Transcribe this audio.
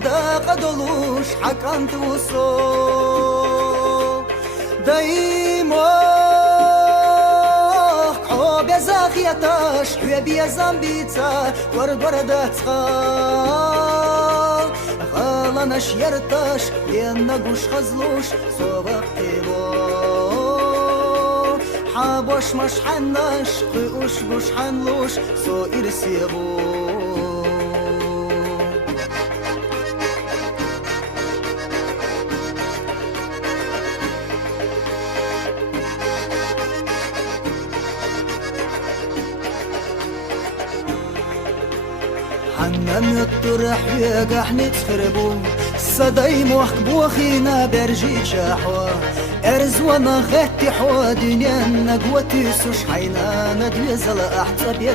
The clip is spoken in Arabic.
خدا قدلوش حكان توصو دايما قو بزاخيتاش حوي بيزامبيتا ورد وردات غالناش يرتاش ينقوش خزلوش صوبق تيبو حابوش مش حناش قيوش بوش حنلوش سو إرسيبو حنان الطرح يقح نتخربو صداي موخبو خينا برجي شاحوا ارز وانا غتي حوا دنيا نقوتي سوش حينا ندوزل احتى